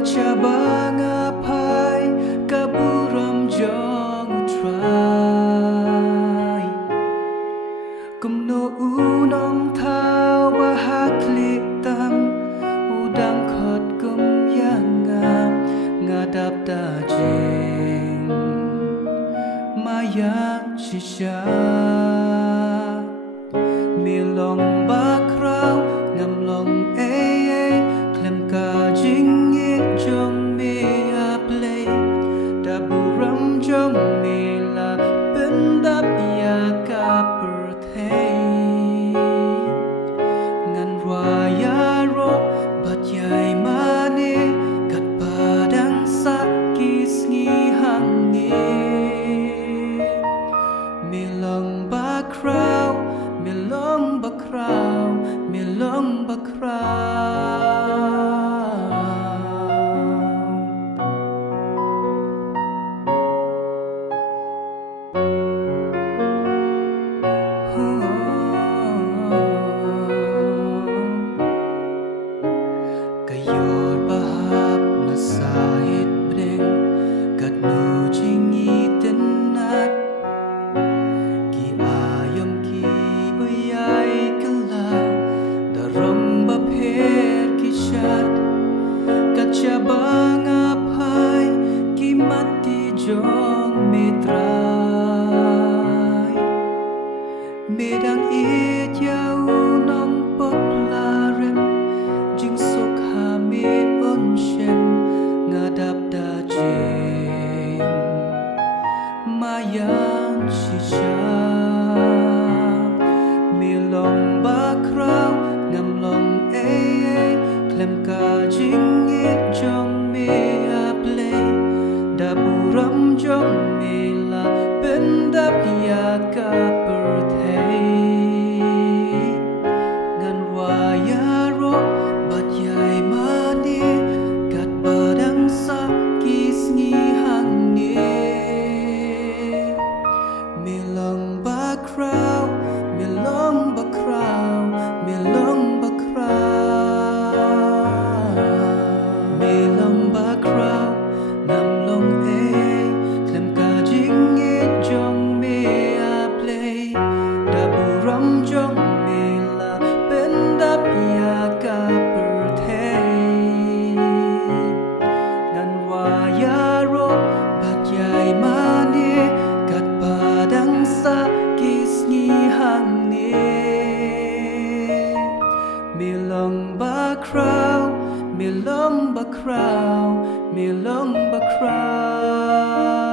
Kacabang apai kaburam jong try kumno unong thao bahakli tam udang khot kum yang ngadap da jing maya shisha milong bakrau ngam long klem ka jing ye jong me a play da buram jong me la bendap ya ka per thei ngan raya ro bat yai mane kat padang sa kisngi hange milong bakrau milong bakrau milong bakrau kayor bahap na sahit breng kat no jingi tenat ki ayom ki bayai kala daram bapher ki shat kacabang apai ki mati jong metrai medang it yau nong poplaren jing sok ha me on shem ngadap da jeng mayan shisha milong bakrau ngam long klem ka jing it jong me a play da buram jong me la bendap ya ka per thei ngan waya ro bat yai mane kat padang sa kisngi hange milong bakrau milong bakrau milong bakrau milong bakrau nam long klem ka jing it jong me a play da buram jong me la bendap ya ka per thei ngan waya ro bat yai mane kat padang sa kisngi hange milong bakrau milong bakrau milong bakrau